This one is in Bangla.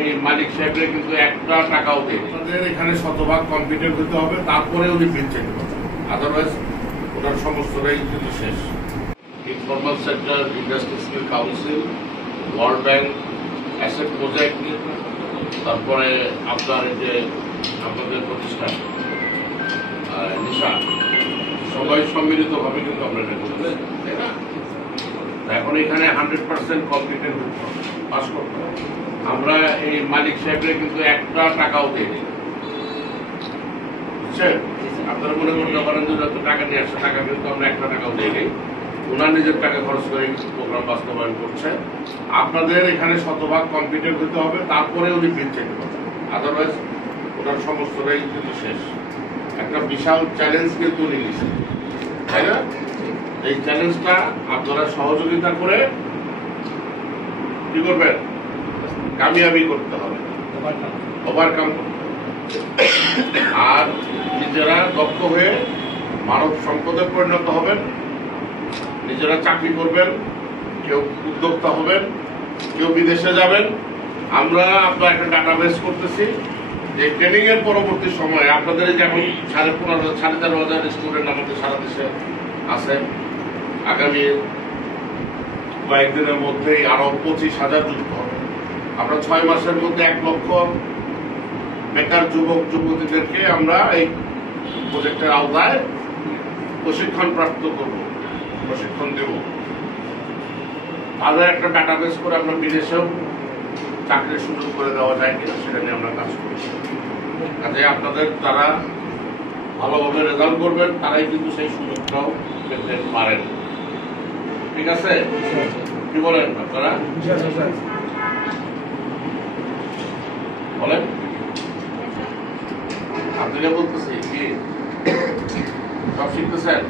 এই মালিক সাহেবের কিন্তু একটা টাকাও দেয় আমাদের এখানে শতভাগ কম্পিটেন্ট হতে হবে, তারপরে উনি বিল চেক করবেন, আদারওয়াইজ ওটার সমস্তটাই কিন্তু শেষ। Informal sector, industrial council, world bank, asset project, তারপরে আপনার এই যে আপনাদের প্রতিষ্ঠান নিশা, সবাই সম্মিলিতভাবে কিন্তু আমরা এটা করতে, তাই না? এখন এখানে 100% কম্পিটেন্ট পাস করতে হবে। আমরা এই মালিক সাহেবের কিন্তু একটা টাকাও দিই, বুঝছেন? আপনারা মনে করতে পারেন যে যত টাকা নিয়ে আসছে, টাকা কিন্তু আমরা একটা টাকাও দিই। ওনার নিজের টাকা খরচ করে প্রোগ্রাম বাস্তবায়ন করছে। আপনাদের এখানে শতভাগ কম্পিটেন্ট হতে হবে, তারপরে উনি বিল চেক করবেন, আদারওয়াইজ ওটার সমস্তটাই কিন্তু শেষ। একটা বিশাল চ্যালেঞ্জ কিন্তু উনি নিয়েছেন, তাই না? এই চ্যালেঞ্জটা আপনারা সহযোগিতা করে কি করবেন? কামিয়াবি করতে হবে, ওভারকাম করতে হবে। আর নিজেরা দক্ষ হয়ে মানব সম্পদে পরিণত হবেন, নিজেরা চাকরি করবেন, কেউ উদ্যোক্তা হবেন, কেউ বিদেশে যাবেন। আমরা আপনার একটা ডাটাবেস করতেছি যে ট্রেনিং এর পরবর্তী সময়ে আপনাদের যেমন 15,000-13,500 স্টুডেন্ট আমাদের সারা দেশে আছে, আগামী কয়েকদিনের মধ্যেই আরো 25,000 যুক্ত হবে। আমরা 6 মাসের মধ্যে 1 লক্ষ বেকার যুবক যুবতীদেরকে আমরা এই প্রজেক্টের আওতায় প্রশিক্ষণ প্রাপ্ত করব, প্রশিক্ষণ দেব। তাদের একটা ডাটাবেস করে আমরা বিদেশেও চাকরির সুযোগ করে দেওয়া যায় কিনা সেটা নিয়ে আমরা কাজ করছি। কাজে আপনাদের যারা ভালোভাবে রেজাল্ট করবেন তারাই কিন্তু সেই সুযোগটাও পেতে পারেন। ঠিক আছে? কি বলেন আপনারা? বলেন। আপনাকে বলতেছি কি সব শিখতেছেন?